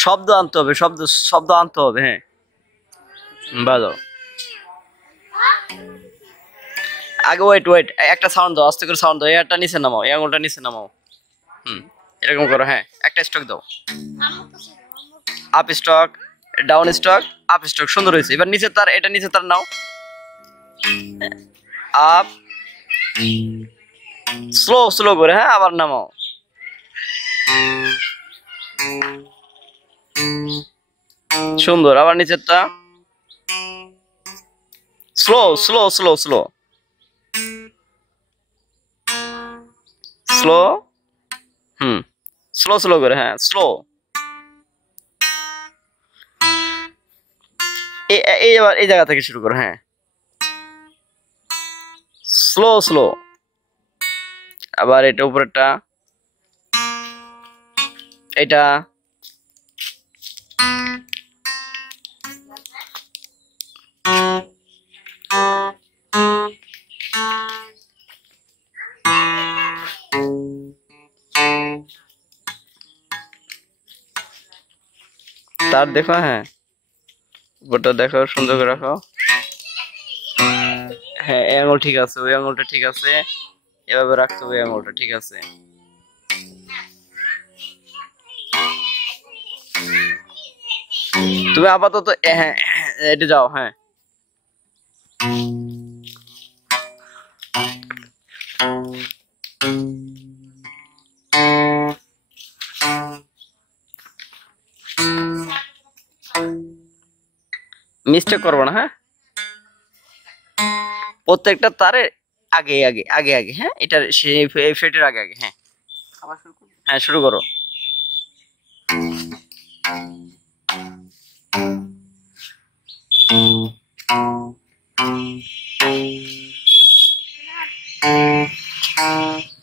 শব্দ আনতে হবে, শব্দ শব্দ আনতে হবে। হ্যাঁ বাজাও। আগে ওয়েট ওয়েট, একটা সাউন্ড দাও, আস্তে করে সাউন্ড দাও। এটা নিচে নামাও, এই আঙুলটা নিচে নামাও। এরকম করো। হ্যাঁ একটা স্টক দাও। Up stock, down stock, up stock. সুন্দর হয়েছে। এবার নিচে তার, এটা নিচে তার নাও। আপ, স্লো স্লো করে। হ্যাঁ আবার নামাও। সুন্দর। আবার নিচেরটা slow slow slow slow slow. Slow slow করে। হ্যাঁ স্লো। এই এবার এই জায়গা থেকে শুরু করো। হ্যাঁ স্লো স্লো। আবার এটা উপরেরটা, এটা তার দেখো। হ্যাঁ উপরটা দেখো, সুন্দর করে রাখো। হ্যাঁ এই আঙুল ঠিক আছে, ওই আঙুলটা ঠিক আছে। এভাবে রাখতে হবে, ওই আঙুলটা ঠিক আছে। তুমি আপাতত হ্যাঁ এটা যাও। হ্যাঁ মিস্টেক করবো না। হ্যাঁ প্রত্যেকটা তারে আগে আগে আগে আগে। হ্যাঁ এটা সেই ফেটের আগে আগে। হ্যাঁ হ্যাঁ শুরু করো।